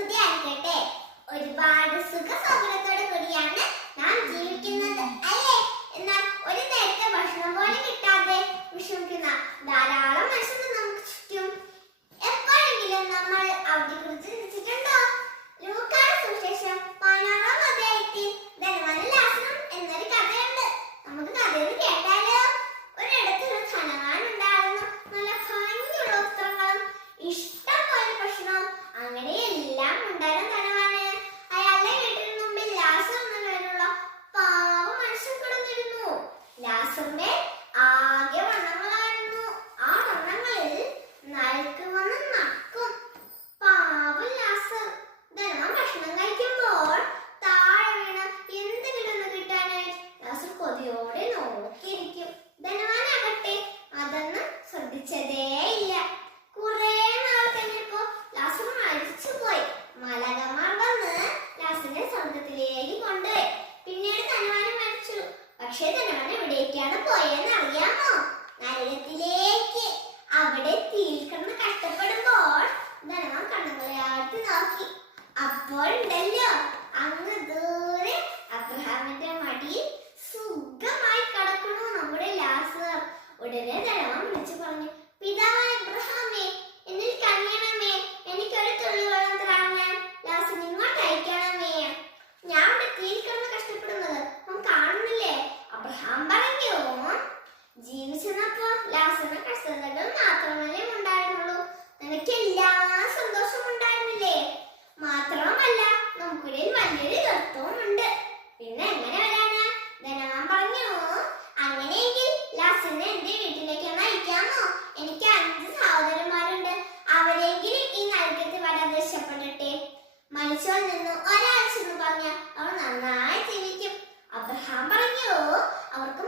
സ്തുതി ആയിരിക്കട്ടെ. ഒരുപാട് സുഖസൗകര്യത്തോടു കൂടിയാണ് നാം ജീവിക്കുന്നത് അല്ലേ? എന്നാൽ ഒരു നേരത്തെ ഭക്ഷണം പോലും കിട്ടാതെ വിഷമിക്കുന്ന ധാരാളം മനുഷ്യർ നമുക്ക് ചുറ്റും. എപ്പോഴെങ്കിലും നമ്മൾ അവരെ കുറിച്ച് ചിന്തിച്ചിട്ടുണ്ടോ? ലൂക്കായുടെ സുവിശേഷം 16-ാം അധ്യായത്തിൽ ധനവാനും ലാസറും എന്നൊരു കഥയുണ്ട്. നമുക്ക് കഥയൊന്ന് കേട്ടാലോ? ഒരിടത്ത് ഒരു ധനവാൻ ഉണ്ടായിരുന്നു. നല്ല ഭംഗിയുള്ള വസ്ത്രങ്ങളും ഇഷ്ടം പോലെ ഭക്ഷണവും അങ്ങനെ എല്ലാം ഉണ്ടായിരുന്ന ധനവാന് അയാളുടെ വീട്ടിന് മുമ്പിൽ ലാസർ എന്ന പേരുള്ള പാവ മനുഷ്യൻ കിടന്നിരുന്നു. ലാസറിന്റെ ആകെ വണ്ണങ്ങളായിരുന്നു. ആ വണ്ണങ്ങളിൽ നടുക്കുവന്ന് നക്കും. പാവം ലാസർ. ധനവാൻ ഭക്ഷണം കഴിക്കുമ്പോൾ താഴെ വീണ് എന്തെങ്കിലും ഒന്ന് കിട്ടാനായി ലാസർ കൊതിയോടെ നോക്കിയിരിക്കും. ധനവാനാകട്ടെ അതൊന്നും ശ്രദ്ധിച്ചതേ ഇല്ല. കുറെ നാൾ കഴിഞ്ഞപ്പോ ലാസർ മരിച്ചുപോയി. മലകന്മാർ വന്ന് ലാസറിനെ സ്വർഗത്തിലേക്ക് കൊണ്ടുപോയി. പിന്നീട് ധനവാനും മരിച്ചു. പക്ഷേ ധനവാൻ എവിടേക്കാണ് പോയെന്ന് അറിയാമോ? നരകത്തിലേക്ക്. അവിടെ തീയിൽ കിടന്ന് കഷ്ടപ്പെടുമ്പോൾ ധനവാൻ കണ്ണുകളാട്ടി നോക്കി. അപ്പോഴുണ്ടല്ലോ അങ്ങ് ദൂരെ അബ്രഹാമിന്റെ മടിയിൽ സുഖമായി കിടക്കണു നമ്മുടെ ലാസർ. ഉടനെ ധനവാൻ വിളിച്ചു പറഞ്ഞു, പിതാവായ അബ്രഹാമേ, എന്നിൽ കനിയണമേ, എനിക്കൊരു തുള്ളി വെള്ളം തരണമേ. ലാസർ ഇങ്ങോട്ട് അയക്കണമേ. ഞാൻ ഇവിടെ തീയിൽ കിടന്ന് കഷ്ടപ്പെടുന്നത് അവൻ കാണുന്നില്ലേ? അബ്രഹാം പറഞ്ഞു, ജീവിച്ചപ്പോ ലാസറിന് കഷ്ടതകൾ മാത്രമല്ലേ ഉണ്ടായിരുന്നുള്ളൂ, നിനക്ക് എല്ലാ സന്തോഷവും ഉണ്ടായിരുന്നില്ലേ? മാത്രമല്ല നമുക്കിടയിൽ വലിയൊരു ഗർത്തവും ഉണ്ട്. പിന്നെ എങ്ങനെ വരാനാ? ധനവാൻ പറഞ്ഞു, അങ്ങനെയെങ്കിൽ ലാസറിനെ എന്റെ വീട്ടിലേക്ക് ഒന്ന് അയക്കാമോ? എനിക്ക് 5 സഹോദരന്മാരുണ്ട്. അവരെങ്കിലും ഈ നരകത്തിൽ വരാതെ രക്ഷപ്പെടട്ടെ. മരിച്ചോൽ നിന്ന് ഒരാഴ്ച എന്ന് പറഞ്ഞ അവർ നന്നായി ജീവിക്കും. അബ്രഹാം പറഞ്ഞു, അവർക്ക്